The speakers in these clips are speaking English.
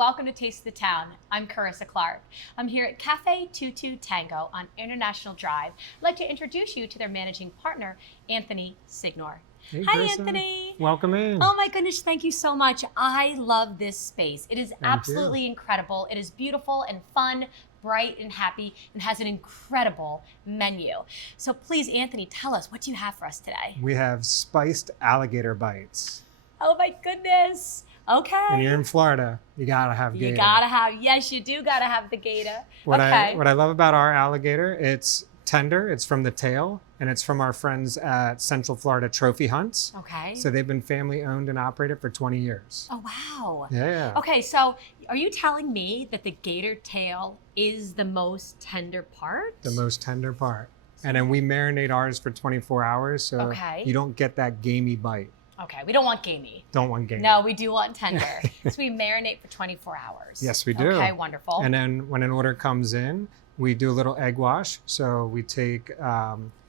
welcome to Taste of the Town. I'm Carissa Clark. I'm here at Café 22 Tango on International Drive. I'd like to introduce you to their managing partner, Anthony Signor. Hey, Hi, Carissa. Anthony. Welcome in. Oh my goodness, thank you so much. I love this space. It is absolutely incredible. It is beautiful and fun, bright and happy, and has an incredible menu. So please, Anthony, tell us, what do you have for us today? We have spiced alligator bites. Oh my goodness. Okay. And you're in Florida, you gotta have gator. You gotta have, yes, you do gotta have the gator. What okay. I love about our alligator, it's tender, it's from the tail, and it's from our friends at Central Florida Trophy Hunts. Okay. So they've been family owned and operated for 20 years. Oh, wow. Yeah. Okay, so are you telling me that the gator tail is the most tender part? The most tender part. And then we marinate ours for 24 hours, so you don't get that gamey bite. Okay, we don't want gamey. Don't want gamey. No, we do want tender. So we marinate for 24 hours. Yes, we do. Okay, wonderful. And then when an order comes in, we do a little egg wash. So we take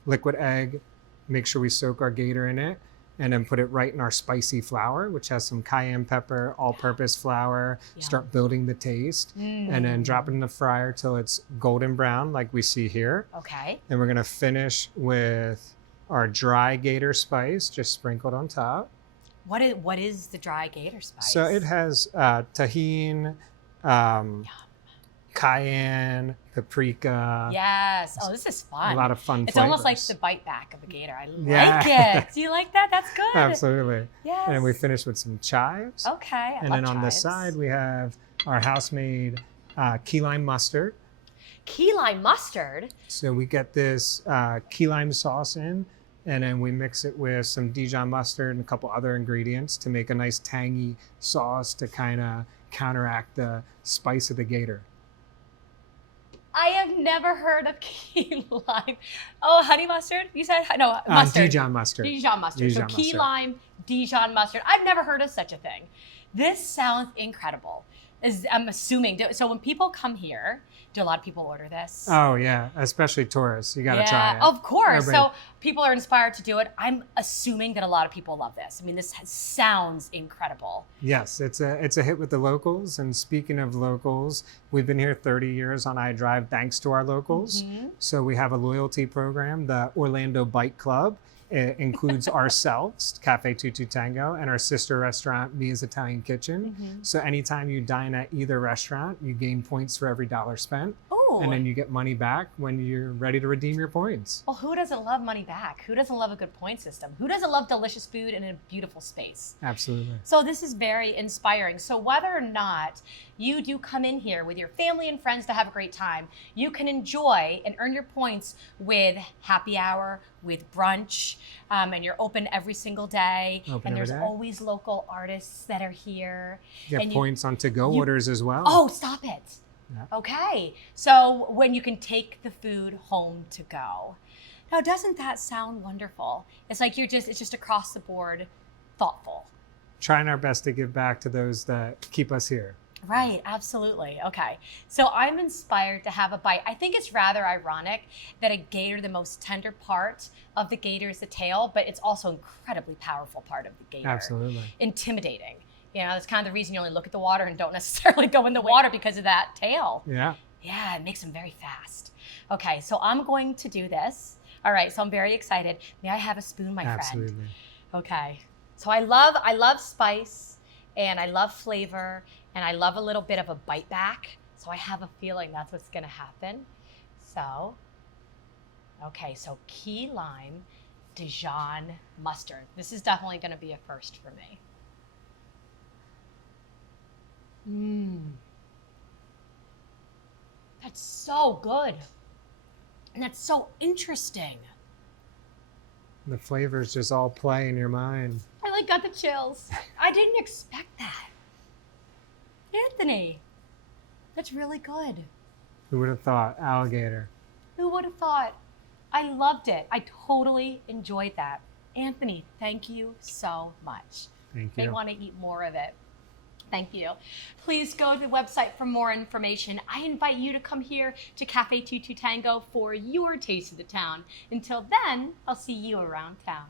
liquid egg, make sure we soak our gator in it, and then put it right in our spicy flour, which has some cayenne pepper, all-purpose flour, start building the taste, and then drop it in the fryer till it's golden brown like we see here. Okay. Then we're gonna finish with our dry gator spice, just sprinkled on top. What is the dry gator spice? So it has tahini, cayenne, paprika. Yes. Oh, this is fun. A lot of fun It's flavors. almost like the bite back of a gator. I like it. Do you like that? That's good. Absolutely. Yes. And we finish with some chives. Okay. And then on the side, we have our house-made key lime mustard. Key lime mustard? So we get this key lime sauce in, and then we mix it with some Dijon mustard and a couple other ingredients to make a nice tangy sauce to kind of counteract the spice of the gator. I have never heard of key lime. Oh, honey mustard? You said no mustard. Dijon mustard. Dijon mustard. Dijon so key mustard. lime, Dijon mustard. I've never heard of such a thing. This sounds incredible. I'm assuming. So when people come here, do a lot of people order this? Oh yeah, especially tourists. You gotta try it. Of course. Everybody. So people are inspired to do it. I'm assuming that a lot of people love this. I mean, this sounds incredible. Yes, it's a hit with the locals. And speaking of locals, we've been here 30 years on iDrive thanks to our locals. So we have a loyalty program, the Orlando Bike Club. It includes ourselves, Café 22 Tango, and our sister restaurant, Mia's Italian Kitchen. So anytime you dine at either restaurant, you gain points for every dollar spent. And then you get money back when you're ready to redeem your points. Well, who doesn't love money back? Who doesn't love a good point system? Who doesn't love delicious food in a beautiful space? Absolutely. So this is very inspiring. So whether or not you do come in here with your family and friends to have a great time, you can enjoy and earn your points with happy hour, with brunch, and you're open every single day. And there's always local artists that are here. You get points on to-go orders as well. Oh, stop it. Yeah. Okay, so when you can take the food home to go. Now, doesn't that sound wonderful? It's like it's just across the board thoughtful. Trying our best to give back to those that keep us here. Right, absolutely. Okay, so I'm inspired to have a bite. I think it's rather ironic that a gator, the most tender part of the gator is the tail, but it's also an incredibly powerful part of the gator. Absolutely. Intimidating. You know, that's kind of the reason you only look at the water and don't necessarily go in the water because of that tail. Yeah. Yeah, it makes them very fast. Okay, so I'm going to do this. All right, so I'm very excited. May I have a spoon, my friend? Absolutely. Okay. So I love spice, and I love flavor, and I love a little bit of a bite back. So I have a feeling that's what's gonna happen. So, okay, so key lime, Dijon mustard. This is definitely gonna be a first for me. That's so good. And that's so interesting. The flavors just all play in your mind. I got the chills. I didn't expect that. Anthony, that's really good. Who would have thought? Alligator. Who would have thought? I loved it. I totally enjoyed that. Anthony, thank you so much. Thank you. I want to eat more of it. Thank you. Please go to the website for more information. I invite you to come here to Café 22 Tango for your taste of the town. Until then, I'll see you around town.